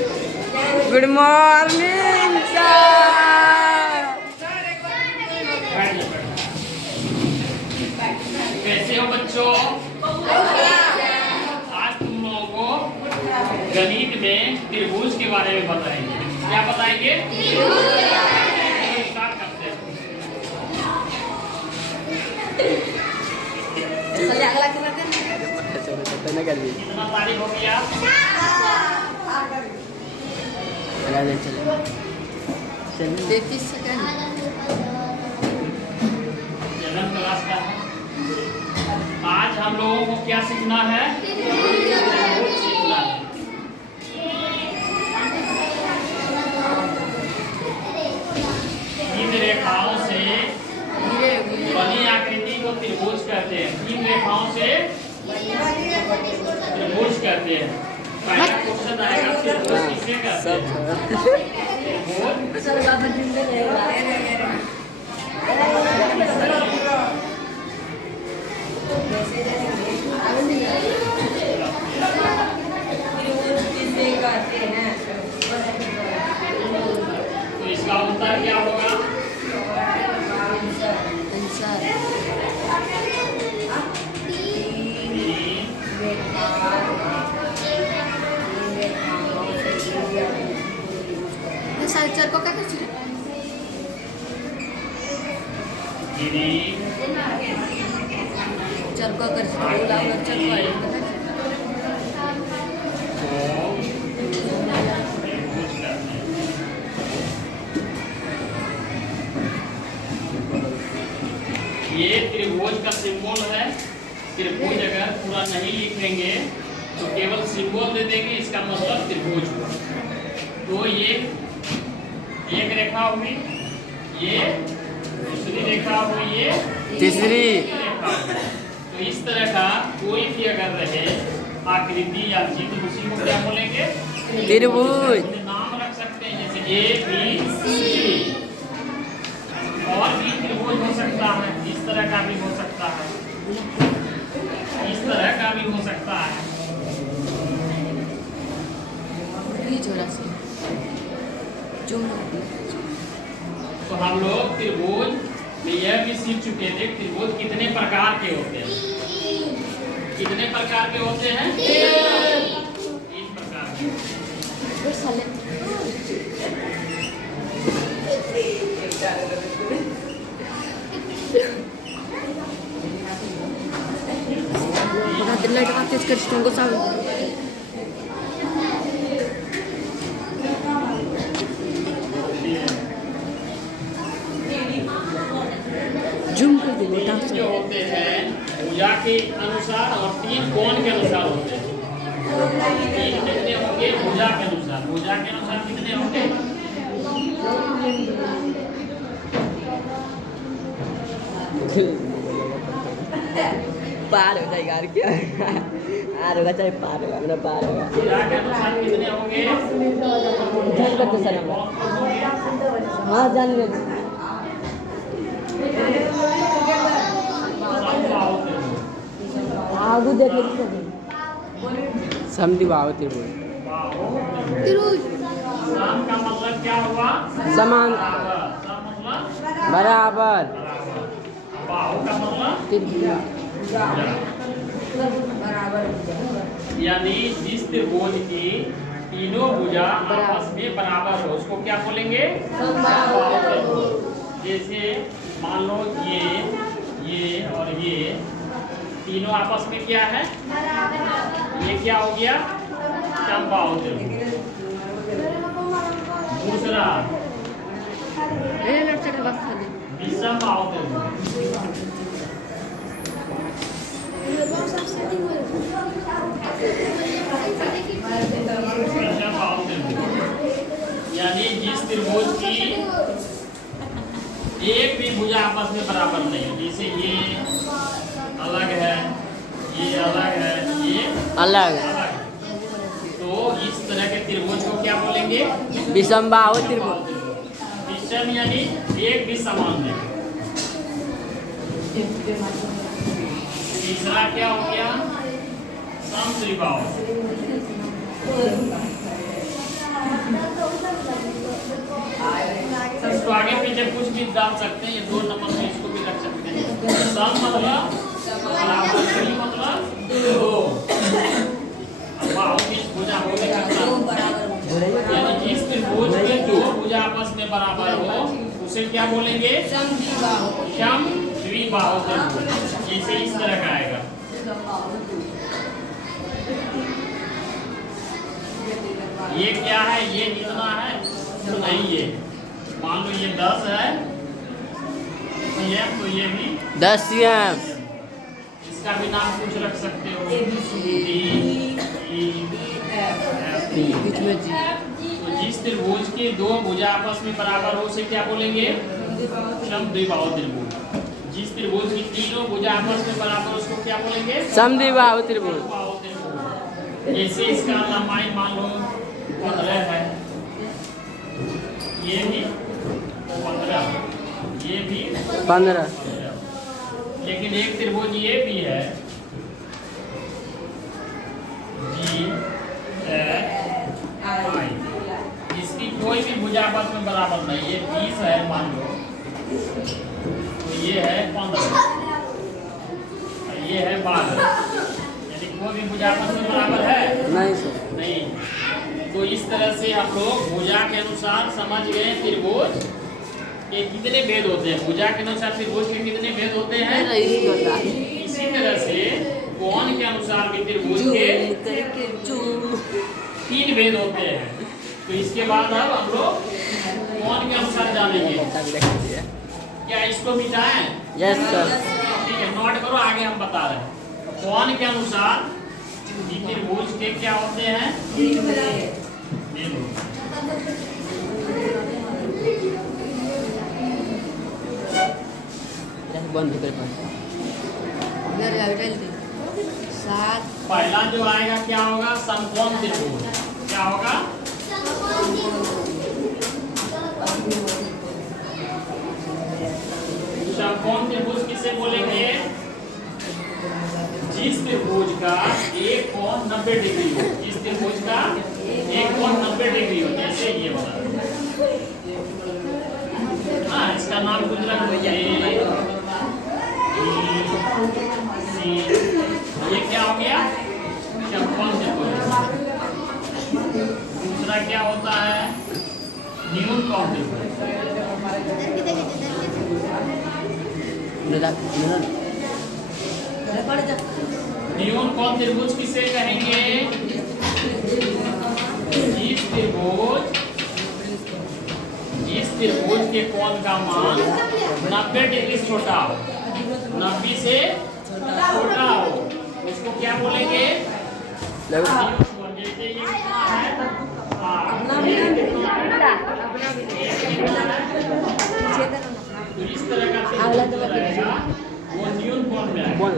Good morning कैसे हो बच्चों? आज तुम लोगों को गणित में त्रिभुज के बारे में बताएंगे। क्या बताएंगे? स्टार्ट करते हैं। कितना तारीख हो गया? 33 सेकंड। 7th क्लास का है। आज हम लोगों को क्या सीखना है? त्रिभुज सीखना है। तीन रेखाओं से बनी आकृति को त्रिभुज कहते हैं। तीन रेखाओं से त्रिभुज कहते हैं। पहला क्वेश्चन आएगा, त्रिभुज किसे कहते हैं? तो इसका उत्तर क्या होगा? साइड को क्या करছি चल को करছি गुलाब चल ये त्रिभुज का सिंबल है। त्रिभुज अगर पूरा नहीं लिखेंगे तो केवल सिंबल दे देंगे, इसका मतलब त्रिभुज हुआ। तो ये एक रेखा हुई, ये दूसरी रेखा हुई, ये तीसरी रेखा हुई। तो इस तरह का कोई भी अगर रहे आकृति या चित्र, उसी को क्या बोलेंगे? त्रिभुज। नाम रख सकते हैं जैसे ए बी सी। और भी त्रिभुज हो सकता है, इस तरह का भी हो सकता है, इस तरह का भी हो सकता है। तो हम लोग त्रिभुज में यह भी सीख चुके थे, त्रिभुज कितने प्रकार के होते हैं। कितने प्रकार के होते हैं? 3 प्रकार के। लाइट का तेज कर को साव जूम कर दे बेटा। जो होते हैं भुजा के अनुसार और 3 कोण के अनुसार होते हैं। 3 कितने होंगे? भुजा के अनुसार। भुजा के अनुसार कितने होंगे? पार हो जाएगा यार, क्या आर होगा चाहे पार होगा, मेरा पार होगा। भुजा के अनुसार कितने होंगे? जान करते सर हम। हाँ जान गए। आगू देखे समझी बाबू त्रिभुज। सम का मतलब क्या हुआ? समान, बराबर। बाहु का मतलब यानी जिस त्रिभुज की तीनों भुजा आपस में बराबर हो उसको क्या बोलेंगे? समबाहु। जैसे मान लो ये और ये तीनों आपस में क्या है? ये क्या हो गया? समबाहु त्रिभुज। दूसरा विषमबाहु त्रिभुज। यानी जिस त्रिभुज की एक भी भुजा आपस में बराबर नहीं है, जैसे ये अलग है, ये अलग है, ये अलग। तो इस तरह के त्रिभुज को क्या बोलेंगे? विषमबाहु त्रिभुज। विषम यानी एक भी समान नहीं। तीसरा क्या हो गया? समत्रिबाहु। डाल सकते हैं, ये 2 नंबर में इसको भी रख सकते हैं। सम मतलब बराबर, त्रि मतलब 2। बाहु की भुजा होने कितना, यानी जिस त्रिभुज के 2 भुजा आपस में बराबर हो उसे क्या बोलेंगे? समद्विबाहु त्रिभुज। जैसे इस तरह का आएगा, ये क्या है, ये कितना है, तो नहीं, ये मान लो ये 10 है cm, तो ये भी 10 cm। इसका भी नाम कुछ रख सकते हो, D, E, F, बीच में जी। तो जिस त्रिभुज की 2 भुजा आपस में बराबर हो उसे क्या बोलेंगे? समद्विबाहु त्रिभुज। जिस त्रिभुज की तीनों भुजा आपस में बराबर उसको क्या बोलेंगे? समद्विबाहु त्रिभुज। जैसे इसका लंबाई मान लो 15 है, ये भी 15, ये भी 15। लेकिन एक त्रिभुज ये भी है, G, F, I, इसकी कोई भी भुजा आपस में बराबर नहीं, ये 20 है मान लो, तो ये है 15, ये है 12, यानी कोई भी भुजा आपस में बराबर है नहीं सर, नहीं। तो इस तरह से हम लोग भुजा के अनुसार समझ गए त्रिभुज के कितने भेद होते हैं। भुजा के अनुसार त्रिभुज के कितने भेद होते हैं। इसी तरह से कोण के अनुसार भी त्रिभुज के 3 भेद होते हैं। तो इसके बाद अब हम लोग कोण के अनुसार जानेंगे। क्या इसको मिटाएं? Yes sir. ठीक है, नोट करो, आगे हम बता रहे हैं। कोण के अनुसार त्रिभुज के क्या होते हैं? बंद कर पहला जो आएगा क्या होगा? समकोण त्रिभुज। क्या होगा? समकोण त्रिभुज किसे बोलेंगे? जिस त्रिभुज का एक कोण 90 डिग्री हो, जिस त्रिभुज का एक कोण 90 डिग्री हो, जैसे ये वाला। हाँ, इसका नाम कुछ रख दो, ये क्या हो गया? समकोण त्रिभुज। दूसरा क्या होता है? न्यून कोण त्रिभुज। न्यून कोण त्रिभुज किसे कहेंगे? जिस त्रिभुज के कोण का मान 90 डिग्री छोटा हो, 90 से छोटा हो, उसको क्या बोलेंगे? जैसे ये कितना है? तो इस तरह का त्रिभुज रहेगा, वो न्यून कोण में आएगा।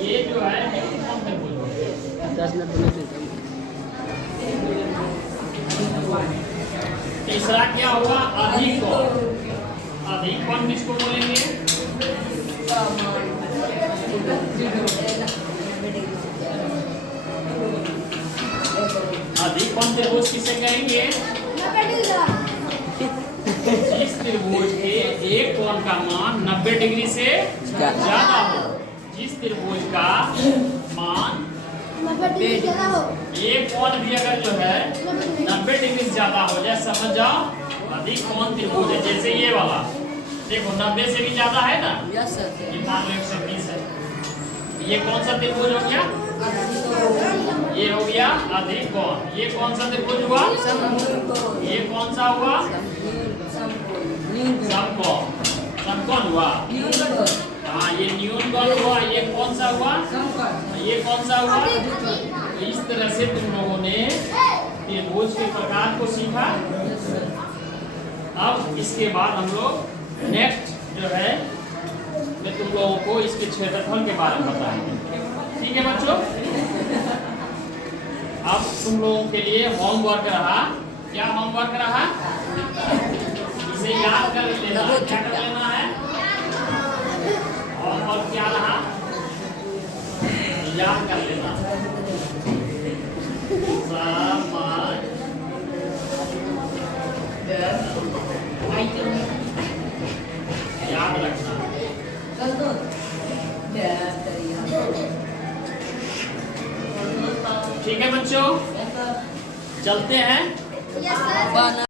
ये जो है न्यून कोण त्रिभुज हो गया। तीसरा क्या होगा? अधिक कोण। अधिक कोण किसको बोलेंगे? अधिक कोण त्रिभुज किसे कहेंगे? जिस त्रिभुज के एक कोण का मान 90 डिग्री से ज्यादा हो, जिस त्रिभुज का मान एक कोण भी अगर जो है 90 डिग्री से ज्यादा हो जाए, समझ जाओ अधिक कोण त्रिभुज है। जैसे ये वाला देखो 90 से भी ज्यादा है ना, यस सर। ये मान लो 120 है, ये कौन सा त्रिभुज हो गया? ये हो गया अधिक कोण। ये कौन सा त्रिभुज हुआ? ये कौन सा हुआ? समकोण। समकोण हुआ। हाँ, ये न्यून कोण हुआ। ये कौन सा हुआ? ये कौन सा हुआ? तो इस तरह से तुम लोगों ने त्रिभुज के प्रकार को सीखा। अब इसके बाद हम लोग नेक्स्ट जो है मैं तुम लोगों को इसके क्षेत्रफल के बारे में बताएंगे। ठीक है बच्चों, अब तुम लोगों के लिए होमवर्क रहा। क्या होमवर्क रहा? इसे याद कर लेना। क्या कर लेना है? और क्या रहा? याद कर लेना। याद रखना। ठीक है बच्चों, चलते हैं।